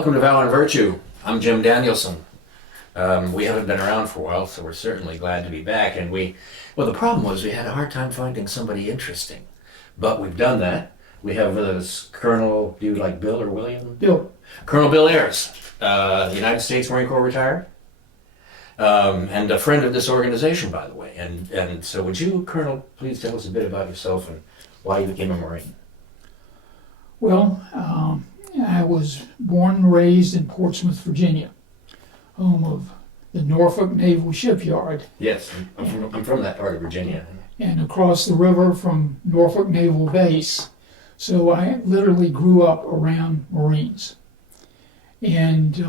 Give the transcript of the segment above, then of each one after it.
Welcome to Valor and Virtue. I'm Jim Danielson. We haven't been around for a while, so we're certainly glad to be back. And well, the problem was we had a hard time finding somebody interesting. But we've done that. We have with us Colonel, do you like Bill or William? Bill. Colonel Bill Ayers, United States Marine Corps retired, and a friend of this organization, by the way. And so would you, Colonel, please tell us a bit about yourself and why you became a Marine? Well, I was born and raised in Portsmouth, Virginia, home of the Norfolk Naval Shipyard. Yes, I'm from that part of Virginia. And across the river from Norfolk Naval Base. So I literally grew up around Marines. And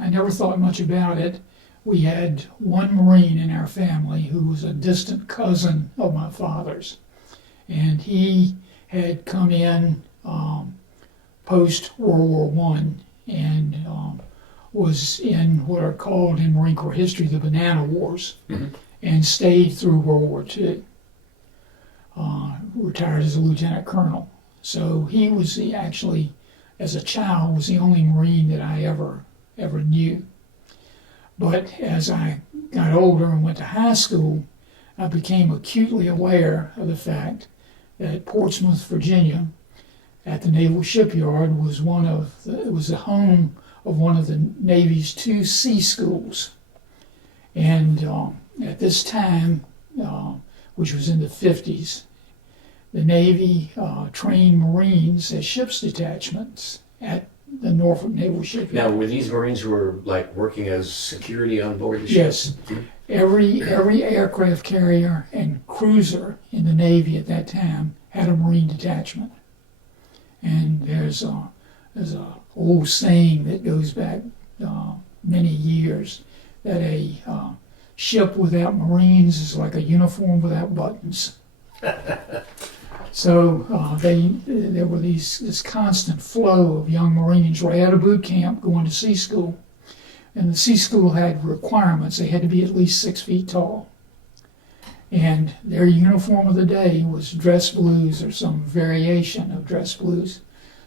I never thought much about it. We had one Marine in our family who was a distant cousin of my father's. And he had come in post-World War I and was in what are called in Marine Corps history the Banana Wars, and stayed through World War II. Retired as a lieutenant colonel. So he was actually, as a child, was the only Marine that I ever knew. But as I got older and went to high school, I became acutely aware of the fact that Portsmouth, Virginia, at the Naval Shipyard was the home of one of the Navy's two sea schools. And at this time, which was in the 50s, the Navy trained Marines as ship's detachments at the Norfolk Naval Shipyard. Now, were these Marines who were like working as security on board the ship? Yes. Every aircraft carrier and cruiser in the Navy at that time had a Marine detachment. And there's a old saying that goes back many years that a ship without Marines is like a uniform without buttons. So there were this constant flow of young Marines right out of boot camp going to sea school. And the sea school had requirements. They had to be at least 6 feet tall. And their uniform of the day was dress blues or some variation of dress blues.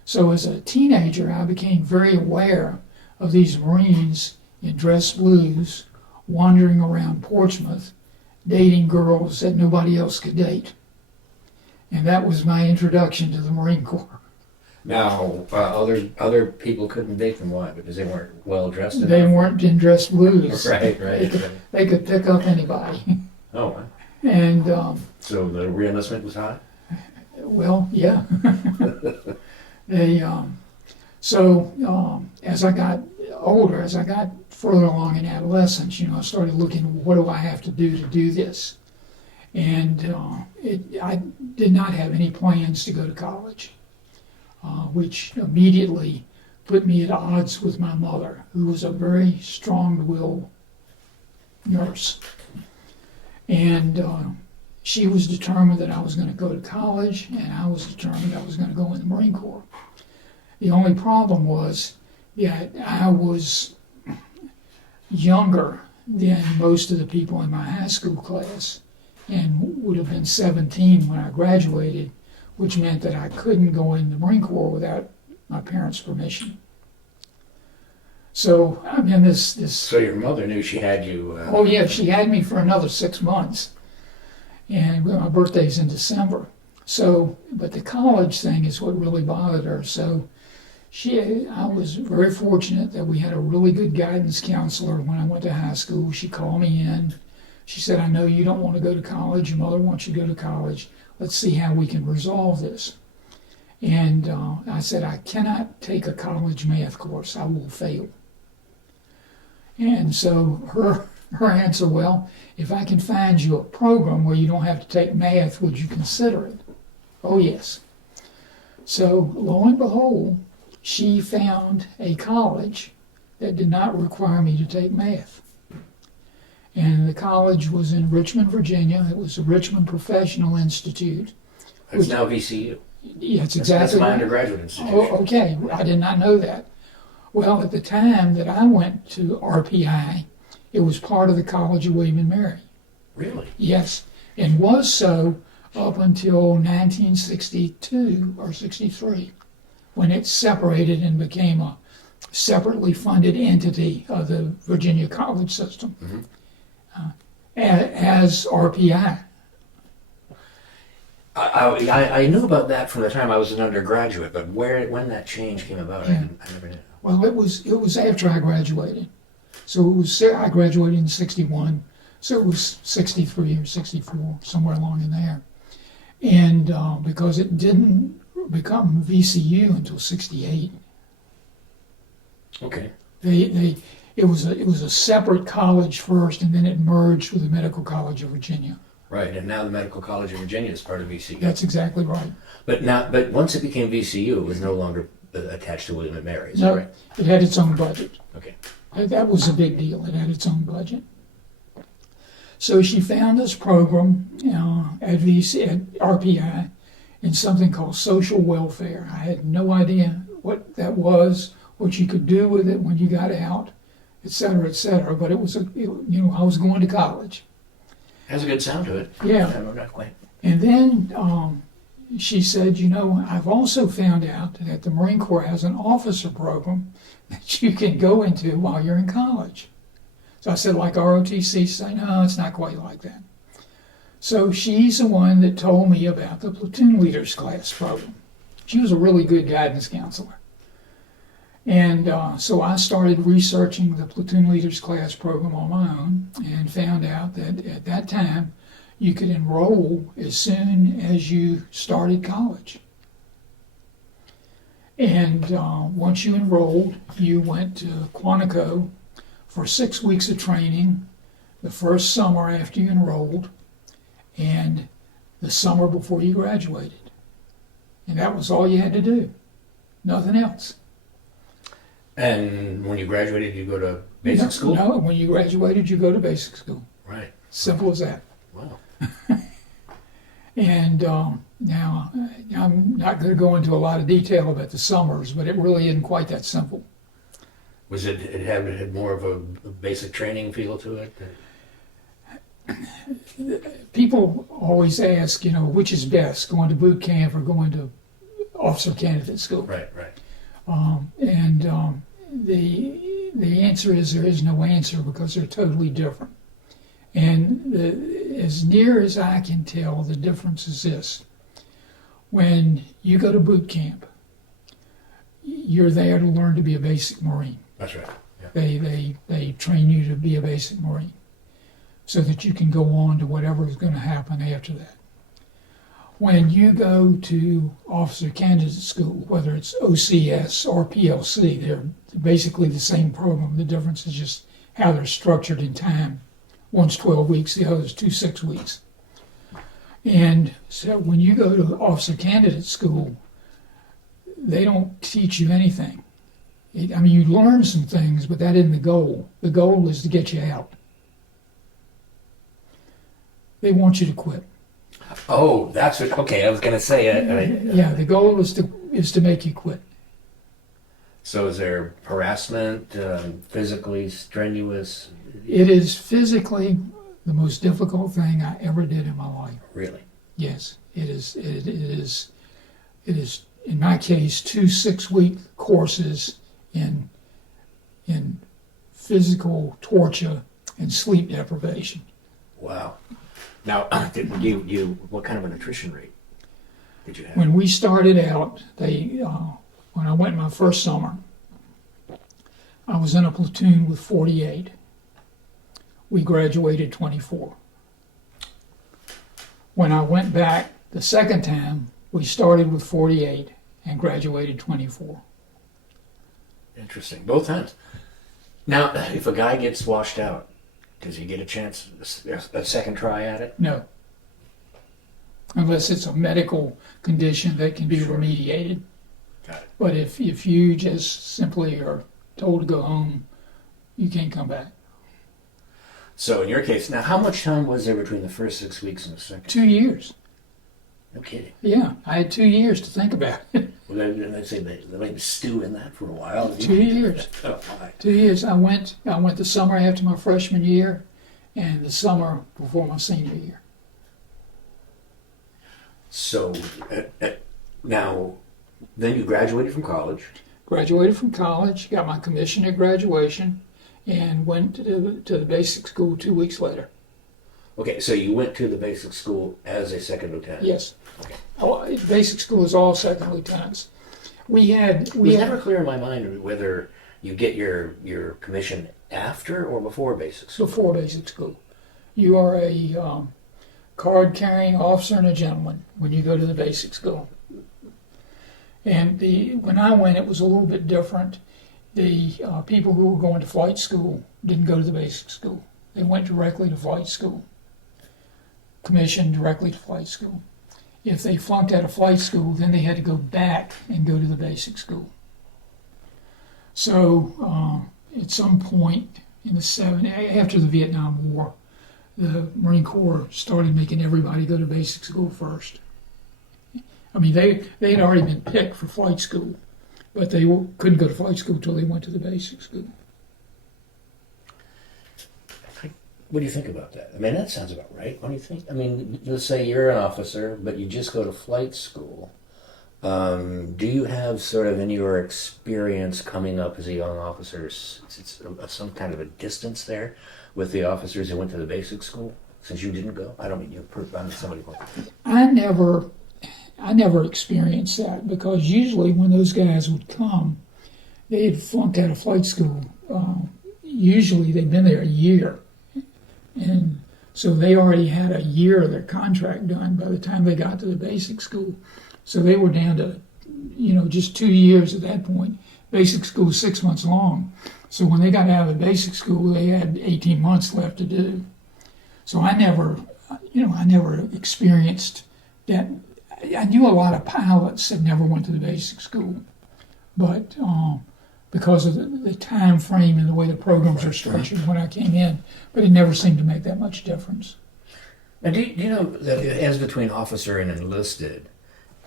So as a teenager, I became very aware of these Marines in dress blues wandering around Portsmouth, dating girls that nobody else could date. And that was my introduction to the Marine Corps. Now, other people couldn't date them. Why? Because they weren't well dressed enough? They weren't in dress blues. Right. They could pick up anybody. Oh, wow. And so the reenlistment was high? well, yeah. As I got older, as I got further along in adolescence, I started looking, what do I have to do this? And I did not have any plans to go to college, which immediately put me at odds with my mother, who was a very strong-willed nurse. And she was determined that I was going to go to college, and I was determined I was going to go in the Marine Corps. The only problem was that I was younger than most of the people in my high school class, and would have been 17 when I graduated, which meant that I couldn't go in the Marine Corps without my parents' permission. So I'm in this. So your mother knew she had you. Oh yeah, she had me for another 6 months, and my birthday's in December. So, but the college thing is what really bothered her. So, I was very fortunate that we had a really good guidance counselor when I went to high school. She called me in. She said, "I know you don't want to go to college. Your mother wants you to go to college. Let's see how we can resolve this." And I said, "I cannot take a college math course. I will fail." And so her answer, "Well, if I can find you a program where you don't have to take math, would you consider it?" "Oh, yes." So lo and behold, she found a college that did not require me to take math. And the college was in Richmond, Virginia. It was the Richmond Professional Institute. It's now VCU. Yeah, it's exactly That's my right. undergraduate institution. Oh, okay. I did not know that. Well, at the time that I went to RPI, it was part of the College of William and Mary. Really? Yes, and was so up until 1962 or 63, when it separated and became a separately funded entity of the Virginia college system as RPI. I knew about that from the time I was an undergraduate, but when that change came about, I never knew. Well, it was after I graduated. So I graduated in 61, so it was 63 or 64, somewhere along in there. And because it didn't become VCU until 68. Okay. It was a separate college first, and then it merged with the Medical College of Virginia. Right, and now the Medical College of Virginia is part of VCU. That's exactly right. But once it became VCU, it was no longer attached to William and Mary. Is No, that right? it had its own budget. Okay. That was a big deal. It had its own budget. So she found this program at RPI in something called social welfare. I had no idea what that was, what you could do with it when you got out, et cetera, et cetera. But I was going to college. Has a good sound to it. Yeah. No, not quite. And then she said, I've also found out that the Marine Corps has an officer program that you can go into while you're in college. So I said, like ROTC? She said, no, it's not quite like that. So she's the one that told me about the platoon leaders class program. She was a really good guidance counselor. And so I started researching the platoon leaders class program on my own and found out that at that time you could enroll as soon as you started college. And once you enrolled, you went to Quantico for 6 weeks of training, the first summer after you enrolled, and the summer before you graduated. And that was all you had to do, nothing else. And when you graduated, you go to basic school? No, when you graduated, you go to basic school. Right. Simple as that. Wow. And now, I'm not going to go into a lot of detail about the summers, but it really isn't quite that simple. Was it had more of a basic training feel to it? People always ask, which is best, going to boot camp or going to officer candidate school? Right, right. The answer is there is no answer because they're totally different. And as near as I can tell, the difference is this. When you go to boot camp, you're there to learn to be a basic Marine. That's right. Yeah. They train you to be a basic Marine so that you can go on to whatever is going to happen after that. When you go to officer candidate school, whether it's OCS or PLC, they're basically the same program. The difference is just how they're structured in time. One's 12 weeks, the other's 6 weeks. And so when you go to officer candidate school, they don't teach you anything. You learn some things, but that isn't the goal. The goal is to get you out. They want you to quit. Oh, that's what. Okay, I was going to say. Yeah, the goal is to make you quit. So, is there harassment, physically strenuous? It is physically the most difficult thing I ever did in my life. Really? Yes, it is. It is. In my case, 2 6-week courses in physical torture and sleep deprivation. Wow. Now, what kind of an attrition rate did you have? When we started out, when I went my first summer, I was in a platoon with 48. We graduated 24. When I went back the second time, we started with 48 and graduated 24. Interesting. Both times. Now, if a guy gets washed out, does he get a chance, a second try at it? No. Unless it's a medical condition that can be remediated. Got it. But if you just simply are told to go home, you can't come back. So in your case, now how much time was there between the first 6 weeks and the second? 2 years. No kidding. Yeah, I had 2 years to think about it. Well, they say they let me stew in that for a while. 2 years. Oh, my. 2 years. I went the summer after my freshman year and the summer before my senior year. So now, then you graduated from college. Graduated from college, got my commission at graduation, and went to the basic school 2 weeks later. Okay, so you went to the basic school as a second lieutenant? Yes. Okay. Oh, basic school is all second lieutenants. We It was had never clear in my mind whether you get your commission after or before basic school. before basic school. You are a card-carrying officer and a gentleman when you go to the basic school. And when I went, it was a little bit different. The people who were going to flight school didn't go to the basic school. They went directly to flight school, commissioned directly to flight school. If they flunked out of flight school, then they had to go back and go to the basic school. So at some point in the after the Vietnam War, the Marine Corps started making everybody go to basic school first. I mean, they had already been picked for flight school, but they couldn't go to flight school until they went to the basic school. What do you think about that? I mean, that sounds about right. What do you think? I mean, let's say you're an officer, but you just go to flight school. Do you have sort of in your experience coming up as a young officer, some kind of a distance there with the officers who went to the basic school since you didn't go? I don't mean you, I'm somebody going. I never experienced that because usually when those guys would come, they had flunked out of flight school. Usually they'd been there a year. And so they already had a year of their contract done by the time they got to the basic school. So they were down to, just 2 years at that point. Basic school is 6 months long. So when they got out of the basic school, they had 18 months left to do. So I never experienced that. I knew a lot of pilots that never went to the basic school, but because of the time frame and the way the programs are structured when I came in, but it never seemed to make that much difference. And do you know that as between officer and enlisted,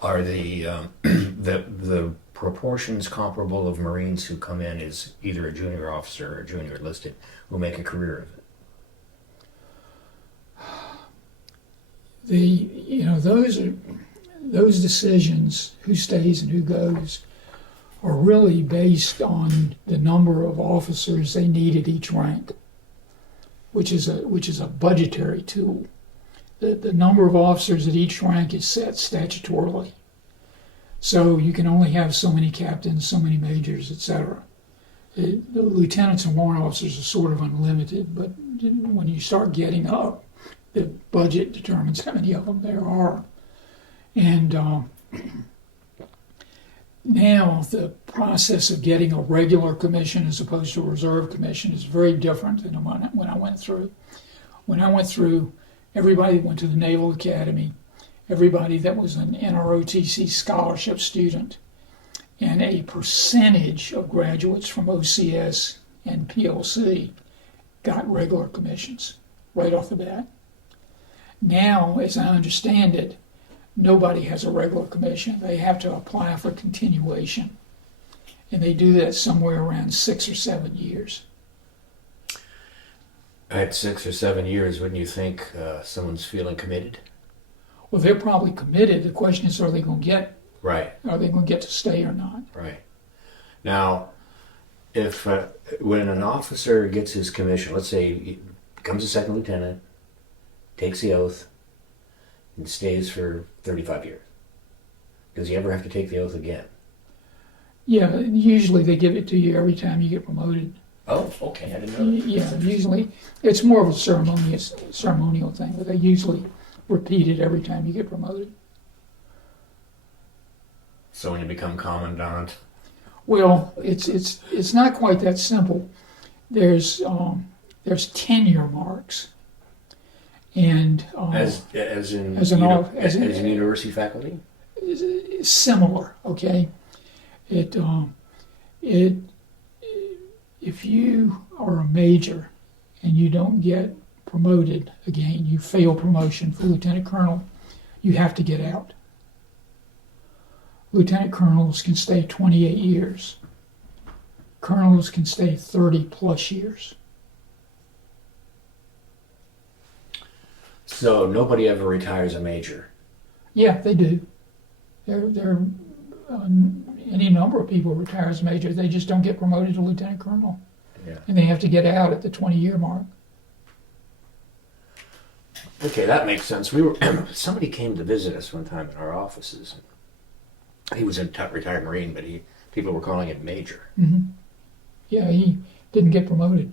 are the proportions comparable of Marines who come in as either a junior officer or a junior enlisted who make a career of it? Those decisions, who stays and who goes, are really based on the number of officers they need at each rank, which is a budgetary tool. The number of officers at each rank is set statutorily. So you can only have so many captains, so many majors, etc. The lieutenants and warrant officers are sort of unlimited, but when you start getting up, the budget determines how many of them there are. And now the process of getting a regular commission as opposed to a reserve commission is very different than when I went through. When I went through, everybody went to the Naval Academy, everybody that was an NROTC scholarship student, and a percentage of graduates from OCS and PLC got regular commissions right off the bat. Now, as I understand it, nobody has a regular commission. They have to apply for continuation. And they do that somewhere around 6 or 7 years. At 6 or 7 years, wouldn't you think someone's feeling committed? Well, they're probably committed. The question is, are they going to get? Right. Are they going to get to stay or not? Right. Now, if when an officer gets his commission, let's say he becomes a second lieutenant, takes the oath, and stays for 35 years, does he ever have to take the oath again? Yeah, usually they give it to you every time you get promoted. Oh, okay, I didn't know that. Yeah, usually it's more of a ceremonial thing, but they usually repeat it every time you get promoted. So when you become commandant? Well, it's not quite that simple. There's tenure marks, and As in university faculty? Similar. Okay, if you are a major and you don't get promoted again, you fail promotion for lieutenant colonel, you have to get out. Lieutenant colonels can stay 28 years. Colonels can stay 30 plus years. So nobody ever retires a major? Yeah, they do. They're any number of people retire as major. They just don't get promoted to lieutenant colonel. Yeah. And they have to get out at the 20-year mark. Okay, that makes sense. Somebody came to visit us one time in our offices. He was a retired Marine, but people were calling him Major. Mm-hmm. Yeah, he didn't get promoted.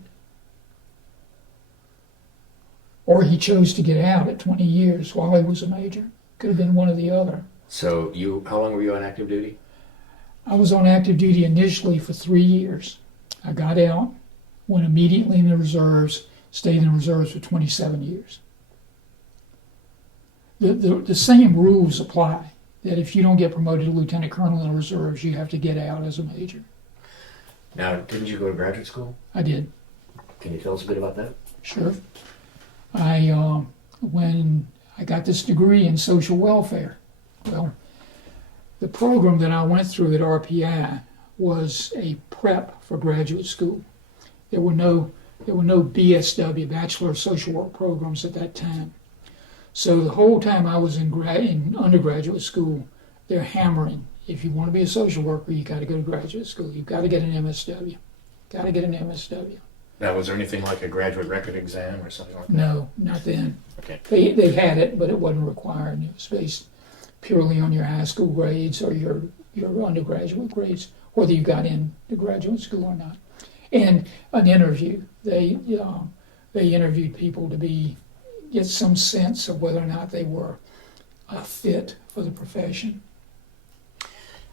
Or he chose to get out at 20 years while he was a major. Could have been one or the other. So how long were you on active duty? I was on active duty initially for 3 years. I got out, went immediately in the reserves, stayed in the reserves for 27 years. The same rules apply, that if you don't get promoted to lieutenant colonel in the reserves, you have to get out as a major. Now, didn't you go to graduate school? I did. Can you tell us a bit about that? Sure. When I got this degree in social welfare, well, the program that I went through at RPI was a prep for graduate school. There were no BSW, Bachelor of Social Work programs at that time. So the whole time I was in undergraduate school, they're hammering, if you want to be a social worker, you got to go to graduate school. You've got to get an MSW. Got to get an MSW. Now, was there anything like a graduate record exam or something like that? No, not then. Okay. They had it, but it wasn't required. It was based purely on your high school grades or your undergraduate grades, whether you got into graduate school or not. And an interview. They interviewed people to get some sense of whether or not they were a fit for the profession.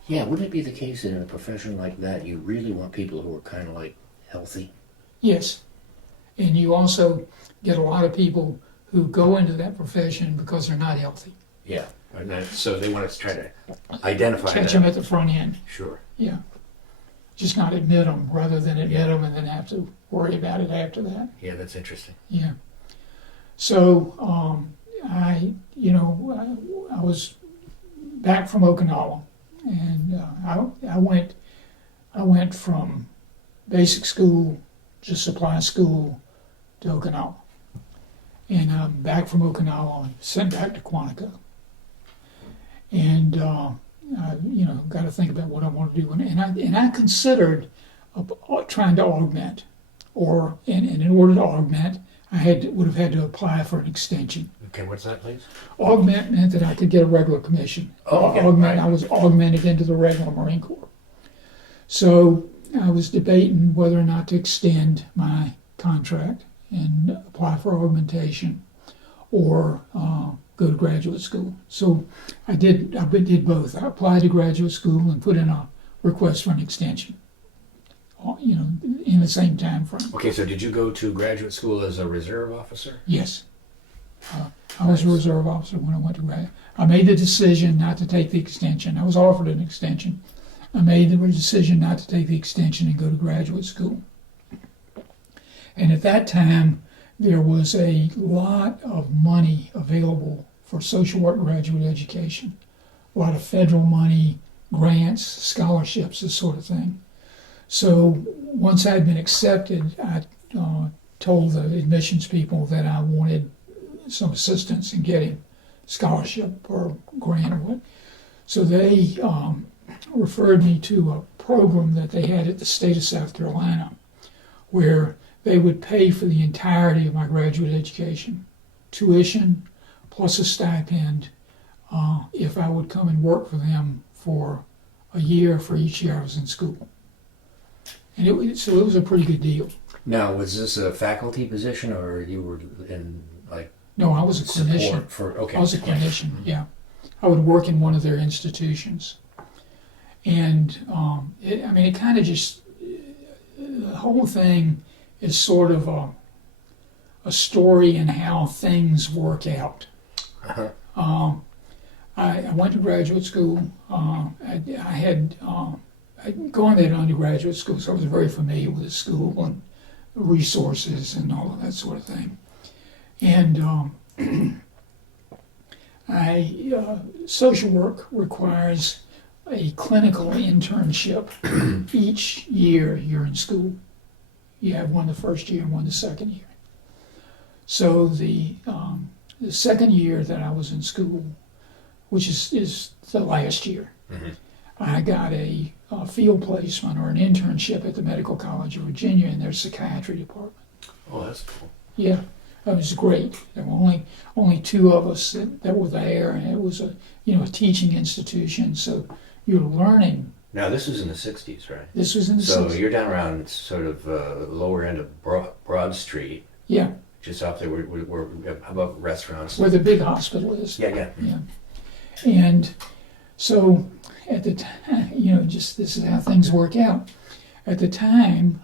Yeah, wouldn't it be the case that in a profession like that, you really want people who are kind of like healthy? Yes. And you also get a lot of people who go into that profession because they're not healthy. Yeah, so they want us to try to identify Catch them at the front end. Sure. Yeah. Just not admit them rather than admit them and then have to worry about it after that. Yeah, that's interesting. Yeah. So I was back from Okinawa, and I went from basic school to supply school to Okinawa, and I'm back from Okinawa and sent back to Quantico, and I got to think about what I want to do, and I considered trying to augment, and in order to augment, would have had to apply for an extension. Okay, what's that, please? Augment meant that I could get a regular commission. Oh, yeah, Augment, right. I was augmented into the regular Marine Corps. So I was debating whether or not to extend my contract and apply for augmentation or go to graduate school. So I did both. I applied to graduate school and put in a request for an extension, in the same time frame. Okay, so did you go to graduate school as a reserve officer? Yes. I was a reserve officer when I went to grad. I made the decision not to take the extension. I was offered an extension. I made the decision not to take the extension and go to graduate school. And at that time, there was a lot of money available for social work graduate education. A lot of federal money, grants, scholarships, this sort of thing. So once I'd been accepted, I told the admissions people that I wanted some assistance in getting scholarship or grant or what. So they referred me to a program that they had at the state of South Carolina where they would pay for the entirety of my graduate education, tuition plus a stipend, if I would come and work for them for a year for each year I was in school. And it was a pretty good deal. Now, was this a faculty position or you were in No, I was a clinician. support for, okay. I was a clinician, yeah. I would work in one of their institutions. And it kind of just, the whole thing is sort of a story in how things work out. Uh-huh. I went to graduate school. I'd gone there to undergraduate school, so I was very familiar with the school and resources and all of that sort of thing. And social work requires a clinical internship each year you're in school. You have one the first year and one the second year. So the second year that I was in school, which is the last year, Mm-hmm. I got a field placement or an internship at the Medical College of Virginia in their psychiatry department. Oh, that's cool. Yeah, it was great. There were only two of us that were there, and it was a teaching institution. So you're learning. Now, this was in the 60s, right? This was in the So 60s. you're down around sort of lower end of Broad Street, Yeah, just up there where how about restaurants? where the big hospital is. Yeah. Yeah. And so at the time, just this is how things work out. At the time,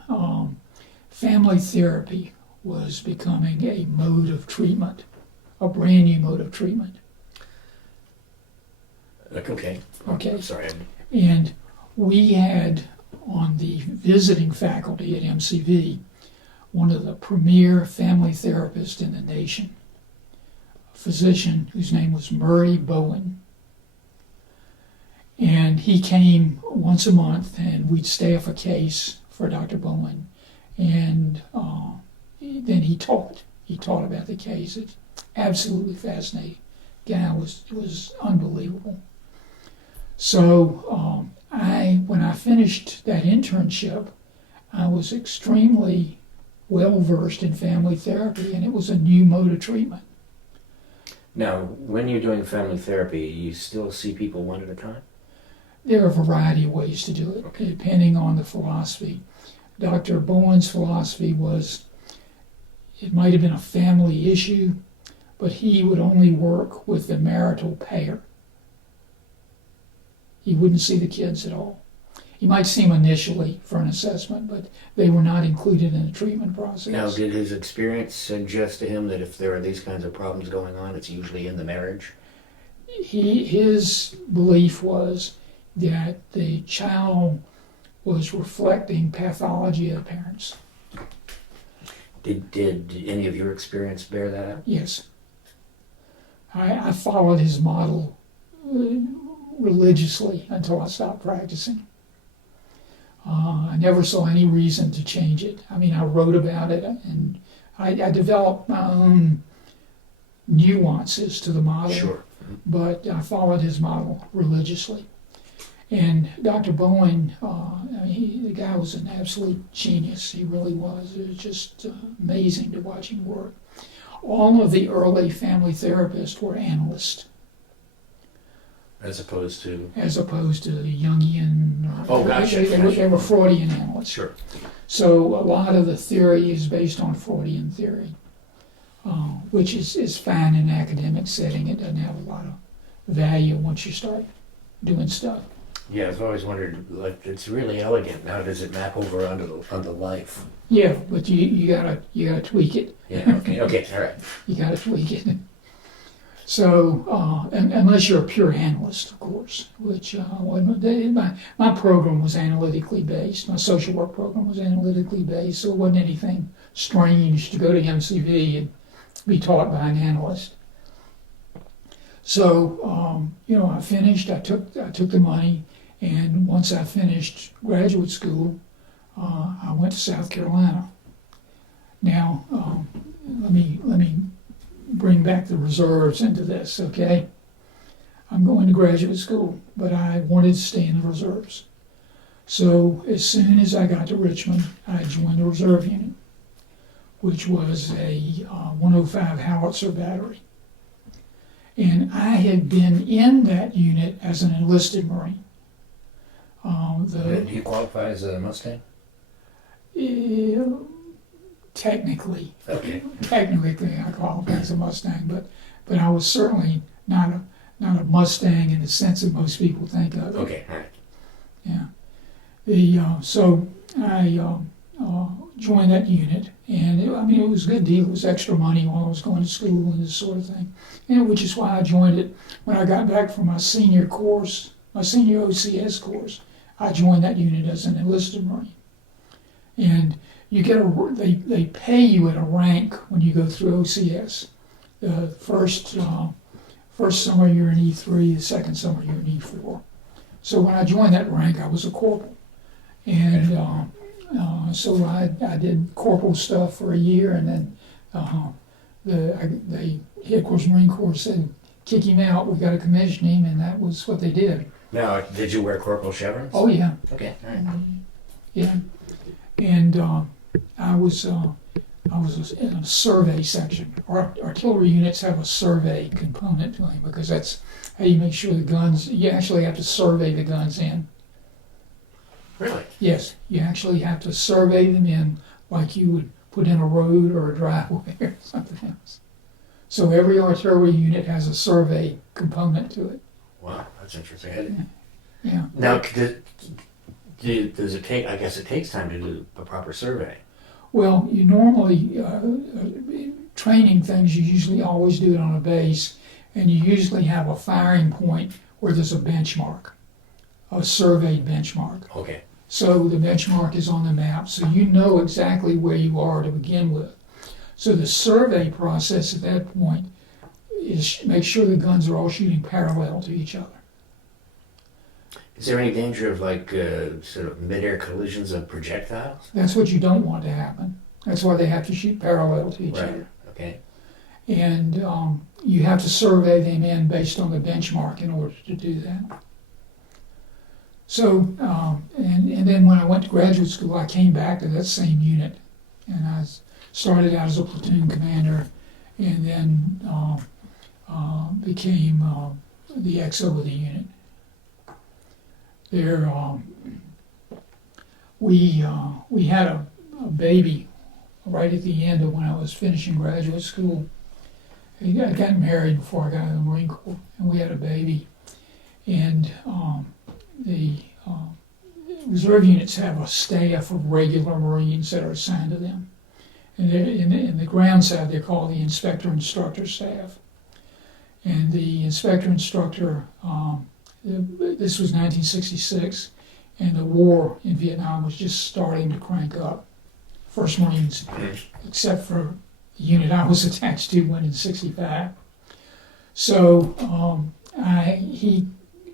family therapy was becoming a mode of treatment, a brand new mode of treatment. Okay. Okay. I'm sorry. And we had on the visiting faculty at MCV one of the premier family therapists in the nation, a physician whose name was Murray Bowen. And he came once a month, and we'd staff a case for Dr. Bowen. And then he taught. He taught about the case. It's absolutely fascinating. Guy was unbelievable. So when I finished that internship, I was extremely well versed in family therapy, and it was a new mode of treatment. Now, when you're doing family therapy, you still see people one at a time? There are a variety of ways to do it, depending on the philosophy. Dr. Bowen's philosophy was it might have been a family issue, but he would only work with the marital pair. He wouldn't see the kids at all. He might see them initially for an assessment, but they were not included in the treatment process. Now, did his experience suggest to him that if there are these kinds of problems going on, it's usually in the marriage? His belief was that the child was reflecting pathology of the parents. Did any of your experience bear that out? Yes. I followed his model religiously until I stopped practicing. I never saw any reason to change it. I mean, I wrote about it, and I developed my own nuances to the model. Sure. But I followed his model religiously. And Dr. Bowen, the guy was an absolute genius. He really was. It was just amazing to watch him work. All of the early family therapists were analysts. As opposed to? As opposed to the Jungian. Oh, gotcha. They were Freudian analysts. Sure. So a lot of the theory is based on Freudian theory, which is fine in an academic setting. It doesn't have a lot of value once you start doing stuff. Yeah, I've always wondered, like, it's really elegant. How does it map over onto life? Yeah, but you gotta tweak it. Yeah, okay, all right. You gotta tweak it. So, unless you're a pure analyst, of course, which my program was analytically based. My social work program was analytically based, so it wasn't anything strange to go to MCV and be taught by an analyst. So, I finished. I took the money, and once I finished graduate school, I went to South Carolina. Now, let me bring back the reserves into this, okay? I'm going to graduate school, but I wanted to stay in the reserves. So as soon as I got to Richmond, I joined the reserve unit, which was a 105 howitzer battery. And I had been in that unit as an enlisted Marine. Do you qualify as a Mustang? Technically, Okay. I qualify as a Mustang, but I was certainly not a Mustang in the sense that most people think of it. Okay, all right. Yeah. So I joined that unit, and it was a good deal. It was extra money while I was going to school and this sort of thing, and which is why I joined it when I got back from my senior course, my senior OCS course. I joined that unit as an enlisted Marine, and you get they pay you at a rank when you go through OCS. The first summer you're in E3, the second summer you're in E4. So when I joined that rank, I was a corporal, and so I did corporal stuff for a year, and then the headquarters Marine Corps said, "Kick him out. We got to commission him," and that was what they did. Now, did you wear corporal chevrons? Oh, yeah, Okay, all right. yeah. And I was in a survey section. Artillery units have a survey component to them because that's how you make sure the guns, you actually have to survey the guns in. Really? Yes, you actually have to survey them in like you would put in a road or a driveway or something else. So every artillery unit has a survey component to it. Wow, that's interesting. Yeah. Now, does it take, I guess it takes time to do a proper survey. Well, you normally, training things, you usually always do it on a base, and you usually have a firing point where there's a benchmark, a surveyed benchmark. Okay. So the benchmark is on the map, so you know exactly where you are to begin with. So the survey process at that point is make sure the guns are all shooting parallel to each other. Is there any danger of like sort of mid-air collisions of projectiles? That's what you don't want to happen. That's why they have to shoot parallel to each Right. other. Okay. And you have to survey them in based on the benchmark in order to do that. So, and then when I went to graduate school, I came back to that same unit, and I started out as a platoon commander, and then became the XO of the unit. There, we had a baby right at the end of when I was finishing graduate school. I got married before I got in the Marine Corps, and we had a baby. And the reserve units have a staff of regular Marines that are assigned to them. And in the ground side, they're called the inspector-instructor staff. And the inspector-instructor, this was 1966, and the war in Vietnam was just starting to crank up. First Marines, except for the unit I was attached to, went in '65. So he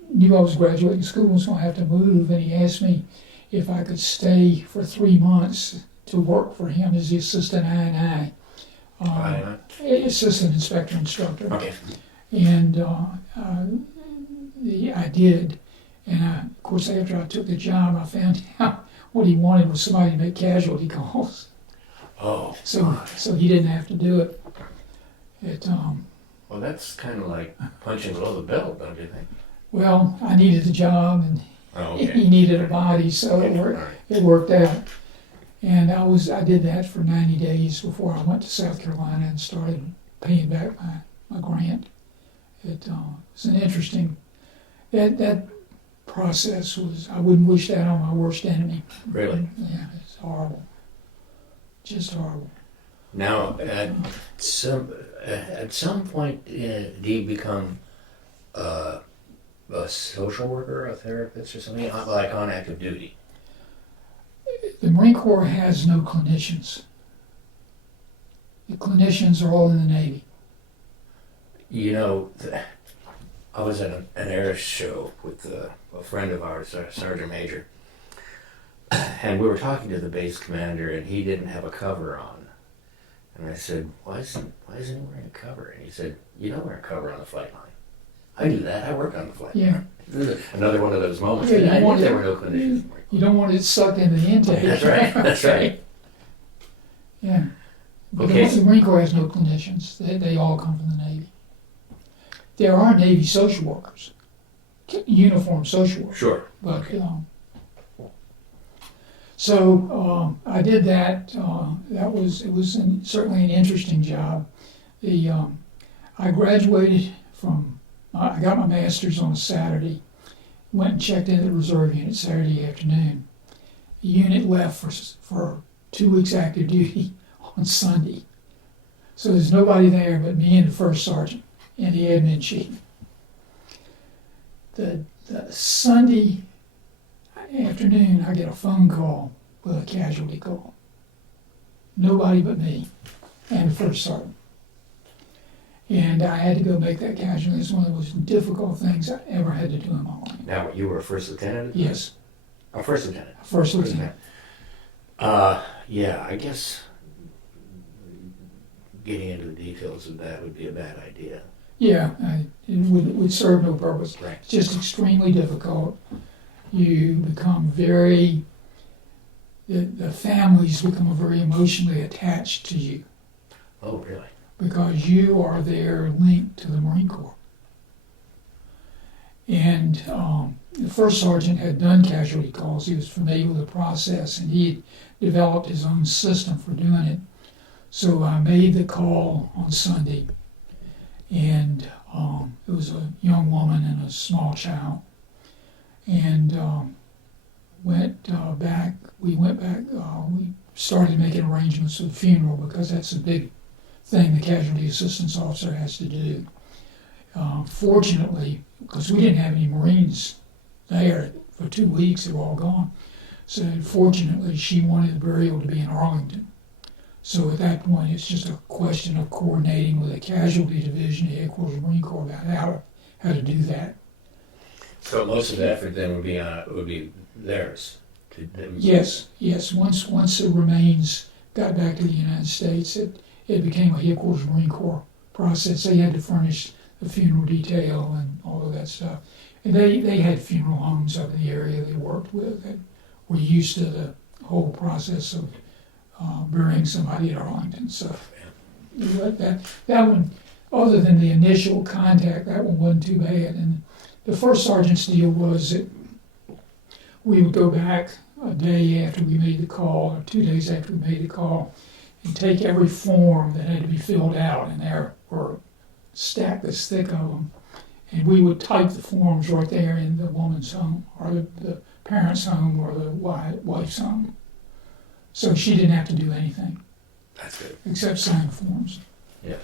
knew I was graduating school, was going to have to move, and he asked me if I could stay for 3 months to work for him as the assistant I&I, assistant inspector instructor. Okay. And I did, and of course after I took the job, I found out what he wanted was somebody to make casualty calls. Oh. So he didn't have to do it. Well, that's kind of like punching below the belt, don't you think? Well, I needed the job, and he needed a body, so it worked out. And I did that for 90 days before I went to South Carolina and started paying back my grant. It was an interesting, that process was, I wouldn't wish that on my worst enemy. Really? Yeah, it's horrible. Just horrible. Now, at some point, do you become a social worker, a therapist, or something like on active duty? The Marine Corps has no clinicians. The clinicians are all in the Navy. You know, I was at an Ayers show with a friend of ours, a Sergeant Major, and we were talking to the base commander, and he didn't have a cover on. And I said, why isn't he wearing a cover? And he said, you don't wear a cover on the flight line. I do that. I work on the flight line. Yeah. Another one of those moments. Yeah, I knew there were no clinicians. You don't want it sucked into the intake. That's right. That's right. Yeah. But Okay. the Marine Corps has no clinicians. They all come from the Navy. There are Navy social workers, uniformed social workers. Sure. But so I did that. It was certainly an interesting job. I graduated from. I got my master's on a Saturday. Went and checked into the reserve unit Saturday afternoon. The unit left for 2 weeks active duty on Sunday. So there's nobody there but me and the first sergeant and the admin chief. The Sunday afternoon, I get a phone call with a casualty call. Nobody but me and the first sergeant. And I had to go make that casualty. It's one of the most difficult things I ever had to do in my life. Now, you were a first lieutenant? Yes, A first lieutenant. first lieutenant. Yeah, I guess getting into the details of that would be a bad idea. Yeah, it would serve no purpose. Right. It's just extremely difficult. You become the families become very emotionally attached to you Oh, really? because you are there linked to the Marine Corps. And the first sergeant had done casualty calls. He was familiar with the process, and he had developed his own system for doing it. So I made the call on Sunday, and it was a young woman and a small child. And we went back, we started making arrangements for the funeral because that's a big thing the casualty assistance officer has to do. Fortunately, because we didn't have any Marines there for 2 weeks, they were all gone. So fortunately, she wanted the burial to be in Arlington. So at that point, it's just a question of coordinating with the casualty division, the headquarters of the Marine Corps, about how to do that. So most of the effort then would be theirs. Yes. Once the remains got back to the United States, it became a headquarters of the Marine Corps process. They had to furnish the funeral detail and all of that stuff. And they had funeral homes up in the area they worked with that were used to the whole process of burying somebody at Arlington. So that one, other than the initial contact, that one wasn't too bad. And the first sergeant's deal was that we would go back a day after we made the call, or 2 days after we made the call, and take every form that had to be filled out, and there were stacked this thick of them, and we would type the forms right there in the woman's home, or the parent's home, or the wife's home. So she didn't have to do anything That's good. except sign forms. Yeah.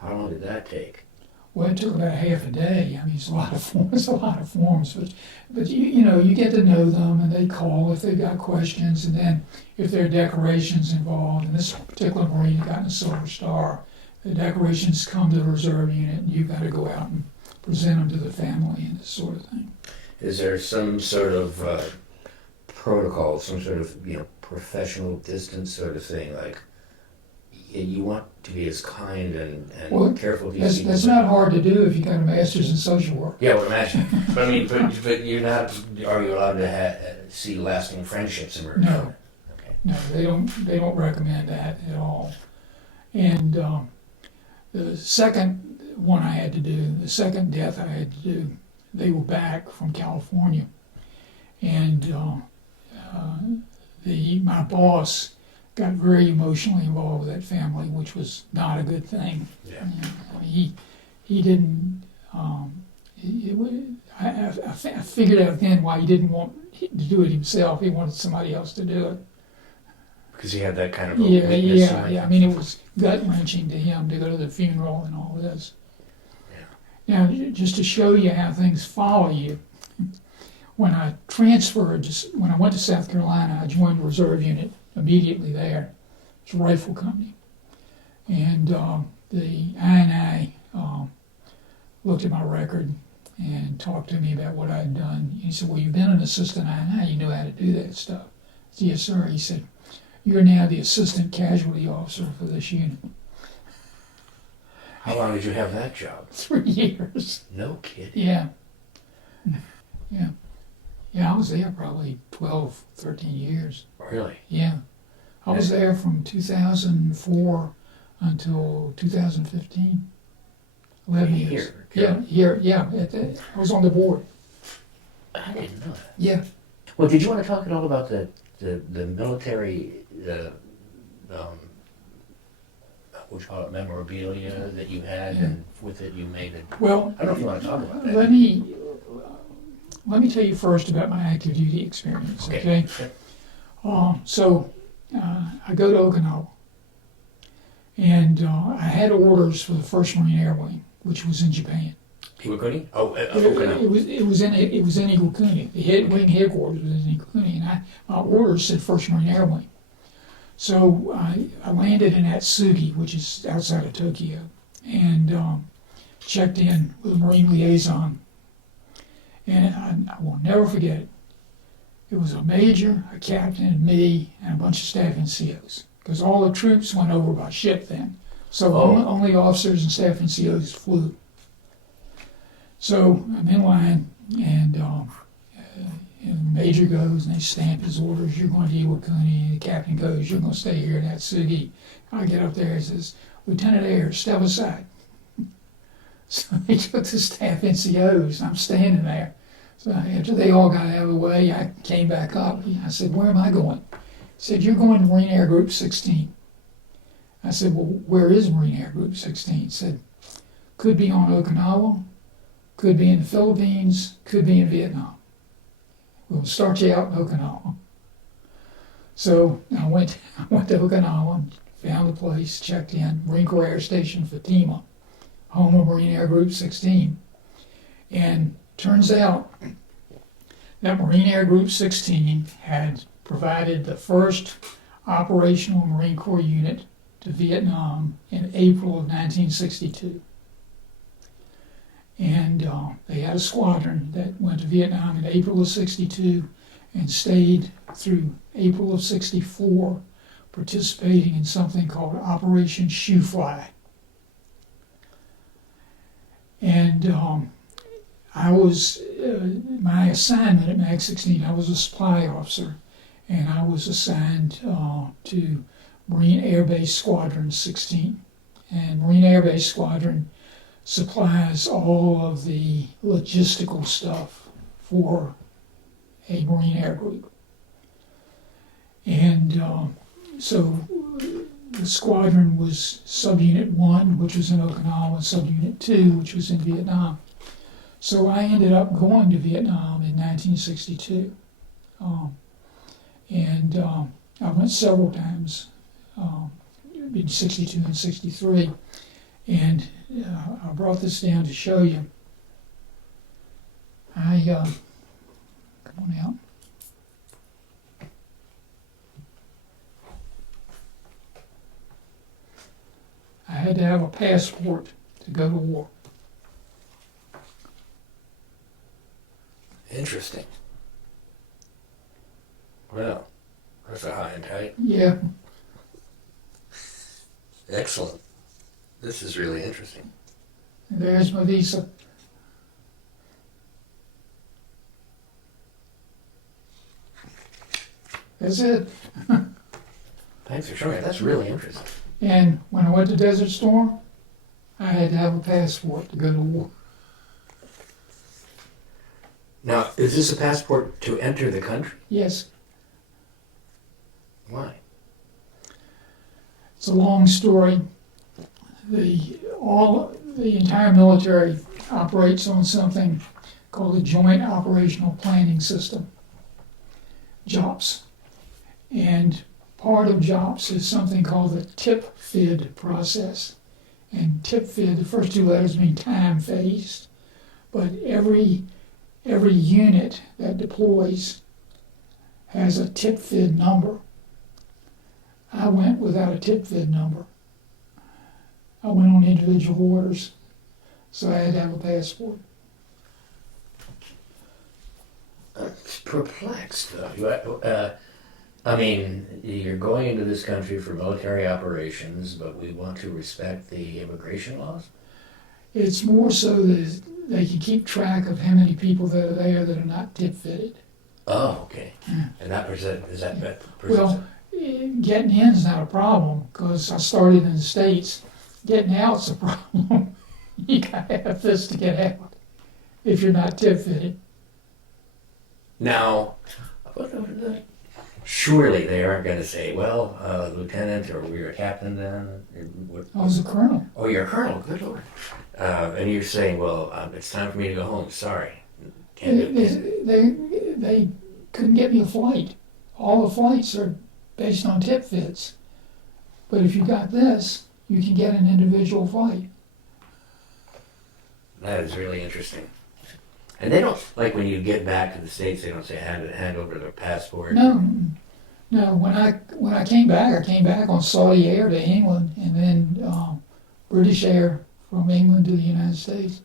How long did that take? Well, it took about half a day. I mean, it's a lot of forms, but you get to know them, and they call if they've got questions, and then if there are decorations involved, and this particular Marine had gotten a Silver Star, the decorations come to the reserve unit, and you've got to go out and present them to the family and this sort of thing. Is there some sort of protocol, some sort of professional distance sort of thing? Like you want to be as kind and careful as you can. That's not hard to do if you got a master's in social work. Yeah, well, imagine. But I mean, but you're not. Are you allowed to see lasting friendships emerge? No. Okay. No, they don't recommend that at all. And the second one I had to do, the second death I had to do, they were back from California, and my boss got very emotionally involved with that family, which was not a good thing. Yeah. He didn't. I figured out then why he didn't want to do it himself. He wanted somebody else to do it. Because he had that kind of Yeah. I mean, it was gut wrenching to him to go to the funeral and all this. Yeah. Now, just to show you how things follow you, when I went to South Carolina, I joined the reserve unit immediately there. It's a rifle company. And the INI looked at my record and talked to me about what I had done. He said, well, you've been an assistant INI, you know how to do that stuff. I said, yes, sir. He said, you're now the assistant casualty officer for this unit. How long did you have that job? 3 years. No kidding. Yeah. Yeah, I was there probably 12, 13 years. Really? Yeah. I was there from 2004 until 2015. 11 years. Here? Yeah. I was on the board. I didn't know that. Yeah. Well, did you want to talk at all about the military, what you call it, memorabilia that you had, and with it you made it? Well, I don't know if you want to talk about that. Let me tell you first about my active duty experience, okay? So I go to Okinawa, and I had orders for the 1st Marine Air Wing, which was in Japan. Iwakuni? Okinawa. It was in Iwakuni. The wing headquarters was in Iwakuni, and my orders said 1st Marine Air Wing. So I landed in Atsugi, which is outside of Tokyo, and checked in with a Marine liaison. And I will never forget it. It was a major, a captain, and me, and a bunch of staff NCOs. Because all the troops went over by ship then. So only officers and staff NCOs flew. So I'm in line, and the major goes and they stamp his orders. You're going to Iwakuni. The captain goes, you're going to stay here in Atsugi. I get up there and says, Lieutenant Ayers, step aside. So they took the staff NCOs. I'm standing there. So after they all got out of the way, I came back up. I said, where am I going? He said, you're going to Marine Air Group 16. I said, well, where is Marine Air Group 16? He said, could be on Okinawa, could be in the Philippines, could be in Vietnam. We'll start you out in Okinawa. So I went to Okinawa, found the place, checked in, Marine Corps Air Station Fatima, home of Marine Air Group 16. And turns out that Marine Air Group 16 had provided the first operational Marine Corps unit to Vietnam in April of 1962. And they had a squadron that went to Vietnam in April of 62 and stayed through April of 64, participating in something called Operation Shoe Fly. And I was, my assignment at MAG 16, I was a supply officer, and I was assigned to Marine Air Base Squadron 16. And Marine Air Base Squadron supplies all of the logistical stuff for a Marine Air Group. And so the squadron was Subunit 1, which was in Okinawa, and Subunit 2, which was in Vietnam. So I ended up going to Vietnam in 1962. I went several times, in 62 and 63. And I brought this down to show you. Come on out. I had to have a passport to go to war. Interesting. Well, that's a high and tight. Yeah. Excellent. This is really interesting. And there's my visa. That's it. Thanks for showing me. That's really interesting. And when I went to Desert Storm, I had to have a passport to go to war. Now, is this a passport to enter the country? Yes. Why? It's a long story. The entire military operates on something called the Joint Operational Planning System, JOPS. And part of JOPS is something called the TIP-FID process. And TIP-FID, the first two letters mean time phased, but every unit that deploys has a TIP-FID number. I went without a TIP-FID number. I went on individual orders, so I had to have a passport. I'm perplexed. I mean, you're going into this country for military operations, but we want to respect the immigration laws? It's more so that they can keep track of how many people that are there that are not tip-fitted. Oh, okay. And that is that Yeah. presents Well, getting in is not a problem because I started in the States. Getting out's a problem. You gotta have this to get out if you're not tip-fitted. Now, surely they aren't going to say, well, Lieutenant, or were you a captain then? I was a colonel. Oh, you're a colonel, good Lord. And you're saying, well, it's time for me to go home, sorry. Can't do it. They couldn't get me a flight. All the flights are based on tip fits. But if you got this, you can get an individual flight. That is really interesting. And they don't, like when you get back to the States, they don't say hand over their passport. No. When I came back on Saudi Air to England, and then British Air from England to the United States.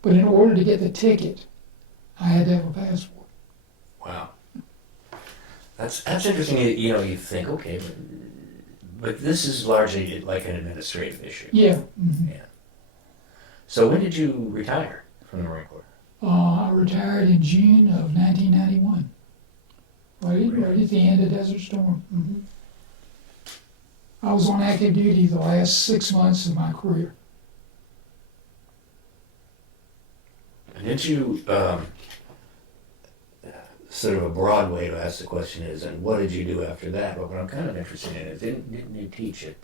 But in order to get the ticket, I had to have a passport. Wow. That's interesting. You think, okay, But this is largely like an administrative issue. Yeah. Mhm. Yeah. So when did you retire from the Marine Corps? I retired in June of 1991, right at the end of Desert Storm. I was on active duty the last 6 months of my career. And did you, sort of a broad way to ask the question is, and what did you do after that? But what I'm kind of interested in is, didn't you teach at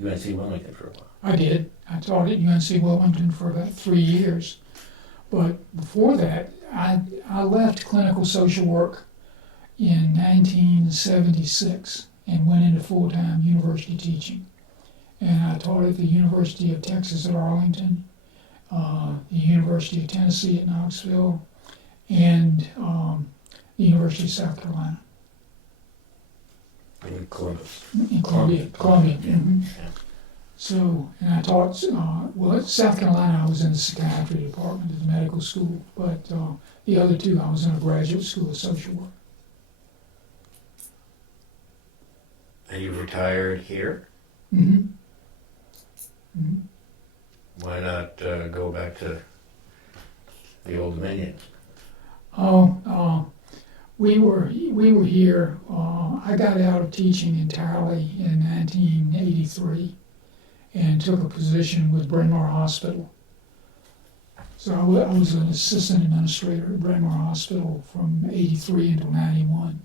UNC Wilmington for a while? I did. I taught at UNC Wilmington for about 3 years. But before that, I left clinical social work in 1976 and went into full-time university teaching. And I taught at the University of Texas at Arlington, the University of Tennessee at Knoxville, and the University of South Carolina. In Columbus. In Columbia. Columbia. Yeah. Mhm. Yeah. So, and I taught, well, at South Carolina, I was in the psychiatry department at the medical school, but the other two, I was in a graduate school of social work. And you retired here? Mm-hmm. Mm-hmm. Why not go back to the Old Dominion? Oh, we were here. I got out of teaching entirely in 1983 and took a position with Bryn Mawr Hospital. So I was an assistant administrator at Bryn Mawr Hospital from 83 until 91.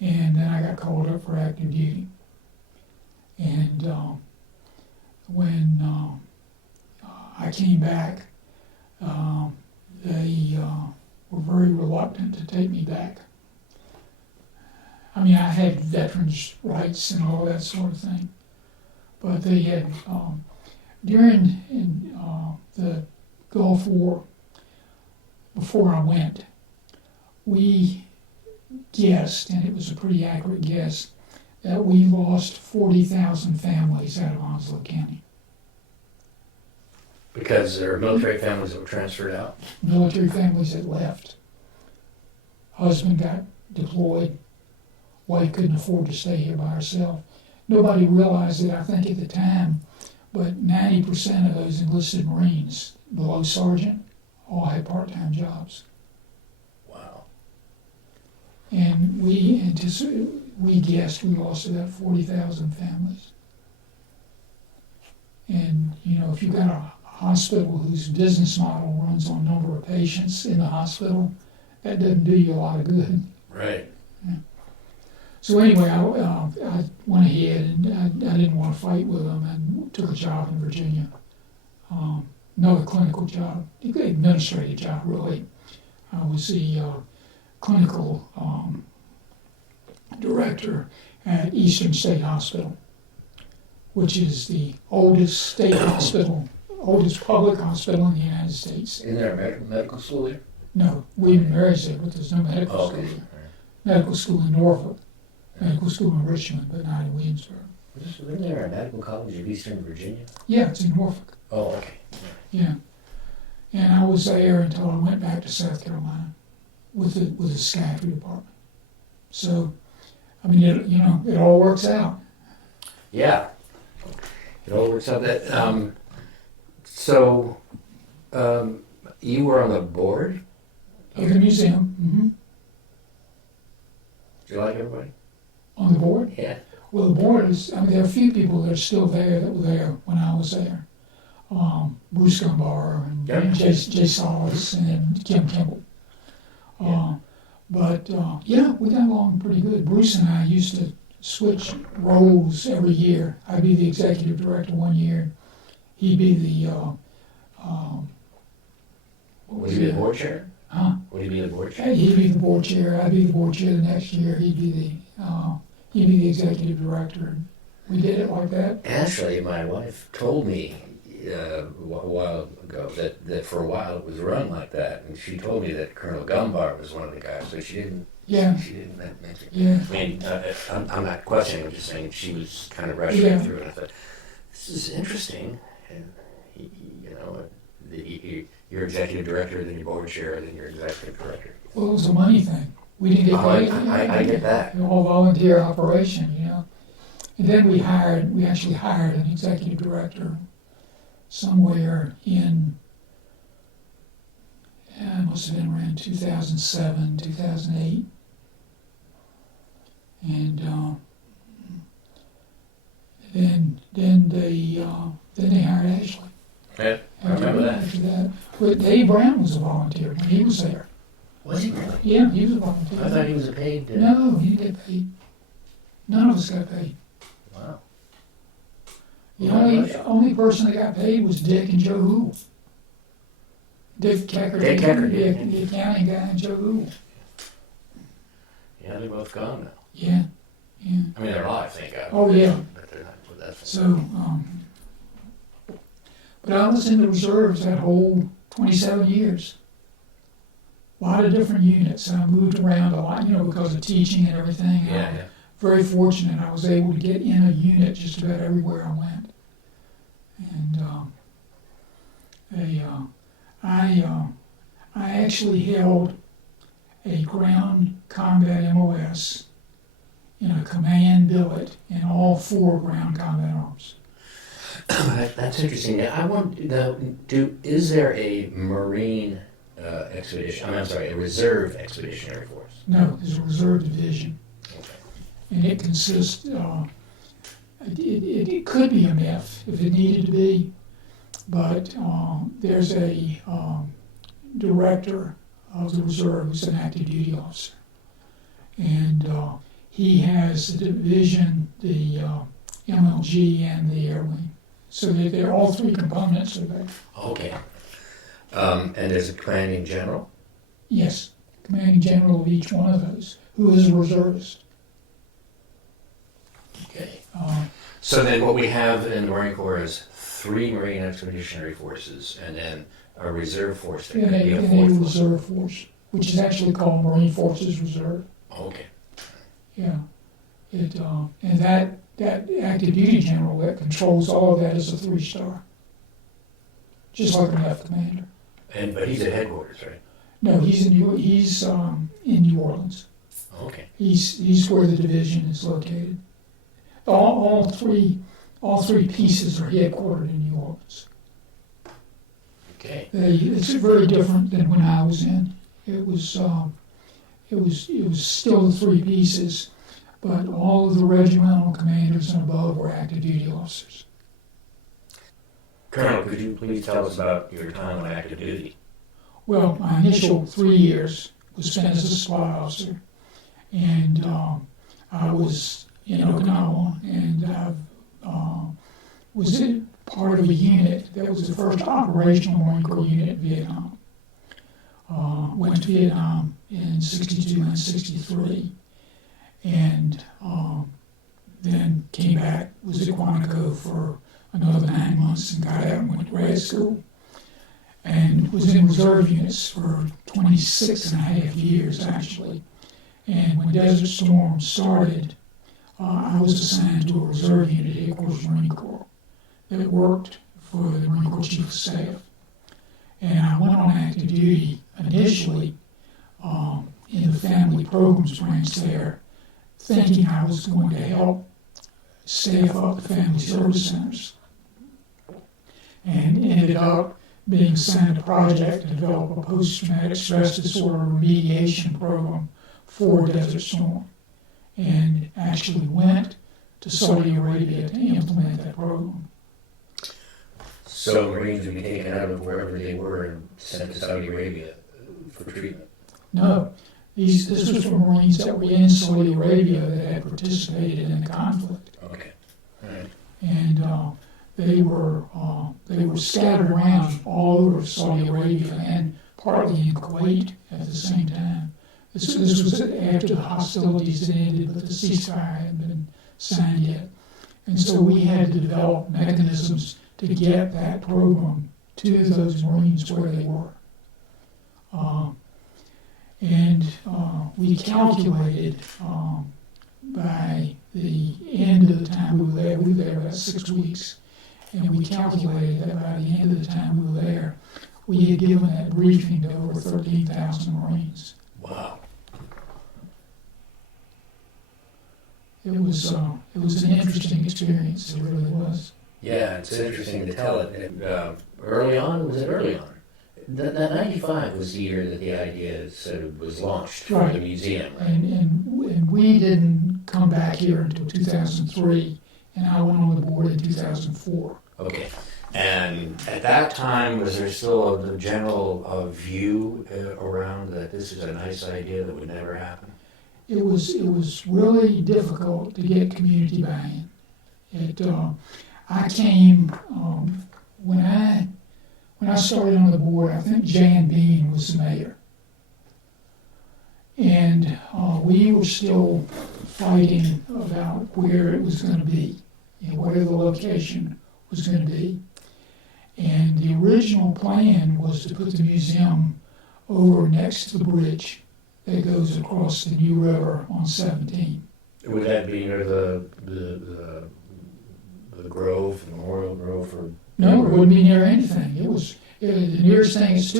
And then I got called up for active duty. And when I came back, they were very reluctant to take me back. I mean, I had veterans' rights and all that sort of thing. But they had, during the Gulf War, before I went, we guessed, and it was a pretty accurate guess, that we lost 40,000 families out of Onslow County. Because there are military families that were transferred out? Military families that left. Husband got deployed. Wife couldn't afford to stay here by herself. Nobody realized it, I think, at the time, but 90% of those enlisted Marines below sergeant all had part-time jobs. Wow. And we guessed we lost about 40,000 families. And, you know, if you've got a hospital whose business model runs on number of patients in the hospital, that doesn't do you a lot of good. Right. Yeah. So anyway, I went ahead and I didn't want to fight with them and took a job in Virginia. Another clinical job, administrative job really. I was the clinical director at Eastern State Hospital, which is the oldest state hospital, oldest public hospital in the United States. Isn't there a medical school there? No, William & Mary's there, but there's no medical Oh, school okay. there. Medical school in Norfolk, medical school in Richmond, but not in Williamsburg. Isn't there a medical college of Eastern Virginia? Yeah, it's in Norfolk. Oh, okay. Yeah, and I was there until I went back to South Carolina with the psychiatry department. So, I mean, it all works out. Yeah. It all works out that. You were on the board? Of the museum, Do you like everybody? on the board. Yeah. Well, the board is, I mean, there are a few people that are still there that were there when I was there. Bruce Gumbar and Yep. Jay Solis and Kim Kimball. Yeah. Yeah, we got along pretty good. Bruce and I used to switch roles every year. I'd be the executive director one year. He'd be the, Would you be the board chair? Huh? Would you be the board chair? He'd be the board chair. I'd be the board chair the next year. He'd be the executive director. We did it like that. Actually, my wife told me a while ago that for a while it was run like that, and she told me that Colonel Gumbar was one of the guys, but she didn't. Yeah. She didn't mention. Yeah. I mean, I'm not questioning. I'm just saying she was kind of rushing Yeah. through it. I thought this is interesting, and you know, you're executive director, then you're board chair, then you're executive director. Well, it was a money thing. We didn't get paid. I get that. All volunteer operation, you know. And then we actually hired an executive director somewhere in, it must have been around 2007, 2008. And then they hired Ashley. Yeah, I remember that. After that. But Dave Brown was a volunteer when he was there. Was he really? Yeah, he was a volunteer. I thought he was a paid. No, he didn't get paid. None of us got paid. Wow. The Well, only person that got paid was Dick and Joe Hool. Dick Kecker, Dick Kecker, the yeah. accounting guy, and Joe Hool. Yeah, they're both gone now. Yeah, yeah. I mean, they're alive, thank God. Oh, yeah. But they're not. Well, that's So, but I was in the reserves that whole 27 years. A lot of different units. I moved around a lot, because of teaching and everything. yeah, yeah. Very fortunate. I was able to get in a unit just about everywhere I went. And I actually held a ground combat MOS in a command billet in all 4 ground combat arms. That's interesting. I want is there a Marine expedition? I'm sorry, a Reserve Expeditionary Force? No, there's a reserve division. Okay. And it consists, it could be a MIF if it needed to be, but there's a director of the reserve who's an active duty officer. And he has the division, the MLG, and the air wing. So they're all 3 components of that. Okay. And there's a commanding general? Yes, commanding general of each one of those, who is a reservist. Okay. So then what we have in the Marine Corps is 3 Marine Expeditionary Forces and then a reserve force that And could be a a 4th. reserve force, which is actually called Marine Forces Reserve. Okay. Yeah. And that active duty general that controls all of that is a 3-star. Just like an F commander. But he's at headquarters, right? No, he's in New Orleans. Okay. He's where the division is located. All three pieces are headquartered in New Orleans. Okay. It's very different than when I was in. It was still the 3 pieces, but all of the regimental commanders and above were active duty officers. Colonel, could you please tell us about your time on active duty? Well, my initial 3 years was spent as a supply officer, and I was in Okinawa, and I was part of a unit that was the first operational Marine Corps unit in Vietnam. Went to Vietnam in 62 and 63, and then came back, was at Quantico for another 9 months and got out and went to grad school. And was in reserve units for 26 and a half years, actually. And when Desert Storm started, I was assigned to a reserve unit at Headquarters Marine Corps that worked for the Marine Corps Chief of Staff. And I went on active duty initially in the family programs branch there, thinking I was going to help staff up the family service centers. And ended up being assigned a project to develop a post-traumatic stress disorder remediation program for Desert Storm, and actually went to Saudi Arabia to implement that program. So Marines would be taken out of wherever they were and sent to Saudi Arabia for treatment? No, this was for Marines that were in Saudi Arabia that had participated in the conflict. Okay. All right. And they were scattered around all over Saudi Arabia and partly in Kuwait at the same time. This was after the hostilities had ended, but the ceasefire hadn't been signed yet. And so we had to develop mechanisms to get that program to those Marines where they were. We calculated by the end of the time we were there about 6 weeks, and we calculated that by the end of the time we were there, we had given that briefing to over 13,000 Marines. Wow. it was an interesting experience. It really was. Yeah, it's interesting to tell it. Early on, was it early on? That 95 was the year that the idea sort of was launched for Right. the museum, right? And we didn't come back here until 2003, and I went on the board in 2004. Okay. And at that time, was there still the general view around that this is a nice idea that would never happen? It was really difficult to get community buy-in. I came when I started on the board. I think Jan Bean was the mayor, and we were still fighting about where it was going to be, where the location was going to be. And the original plan was to put the museum over next to the bridge that goes across the New River on 17. Would that be near the Grove, the Memorial Grove, or? No, it wouldn't be near anything. The nearest thing is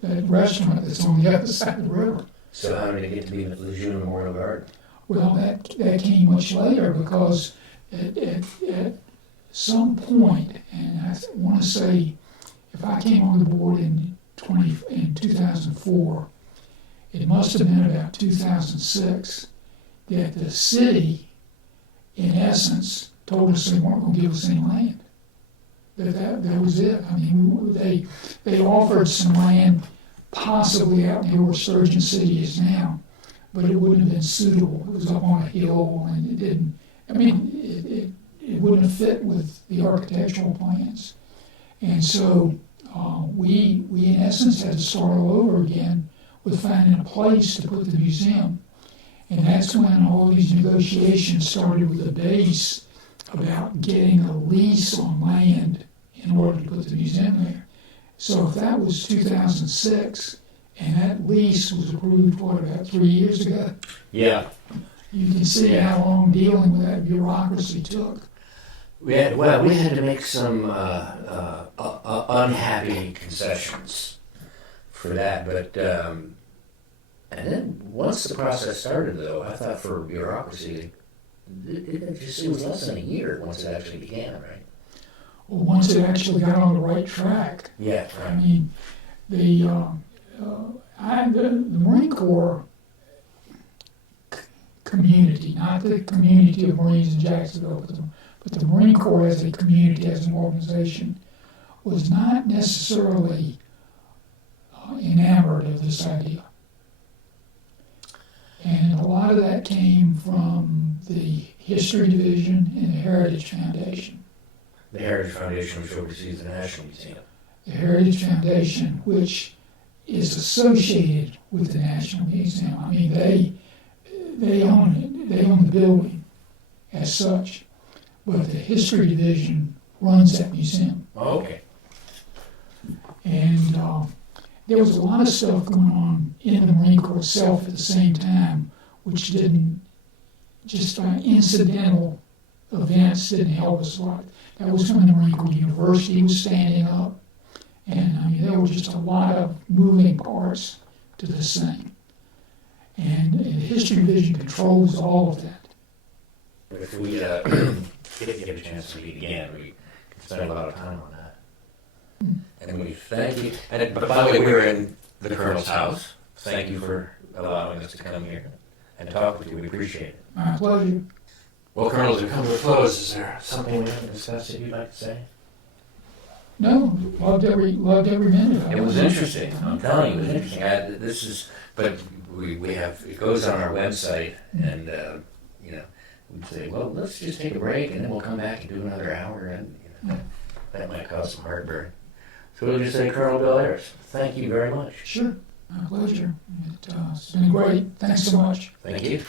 that restaurant that's on the other side of the river. So how did it get to be the Lejeune Memorial Garden? Well, that came much later because at some point, and I want to say, if I came on the board in 2004, it must have been about 2006 that the city, in essence, told us they weren't going to give us any land. That was it. I mean, they offered some land possibly out near where Sturgeon City is now, but it wouldn't have been suitable. It was up on a hill, and it didn't. I mean, it wouldn't have fit with the architectural plans, and so we in essence had to start all over again with finding a place to put the museum, and that's when all these negotiations started with the base about getting a lease on land in order to put the museum there. So if that was 2006, and that lease was approved, about 3 years ago? Yeah. You can see how long dealing with that bureaucracy took. We had to make some unhappy concessions for that, but and then once the process started, though, I thought for bureaucracy, it was less than a year once it actually began, right? Well, once it actually got on the right track. Yeah, right. I mean, the Marine Corps community, not the community of Marines in Jacksonville, but the Marine Corps as a community, as an organization, was not necessarily enamored of this idea. And a lot of that came from the History Division and the Heritage Foundation. The Heritage Foundation, which oversees the National Museum. The Heritage Foundation, which is associated with the National Museum. I mean, they own it. They own the building as such. But the History Division runs that museum. Oh, okay. And there was a lot of stuff going on in the Marine Corps itself at the same time, which didn't, just incidental events didn't help us a lot. That was when the Marine Corps University was standing up. And I mean, there were just a lot of moving parts to this thing. And the History Division controls all of that. If we get a chance to meet again, we can spend a lot of time on that. And we thank you. And by the way, we were in the Colonel's house. Thank you for allowing us to come here and talk with you. We appreciate it. My pleasure. Well, Colonel, as we come to a close, is there something we haven't discussed that you'd like to say? No, loved every minute of it. It was interesting. I'm telling you, it was interesting. But we have, it goes on our website, and we'd say, well, let's just take a break, and then we'll come back and do another hour, and that might cause some heartburn. So we'll just say, Colonel Bill Ayers, thank you very much. Sure, my pleasure. It's been great. Thanks so much. Thank you.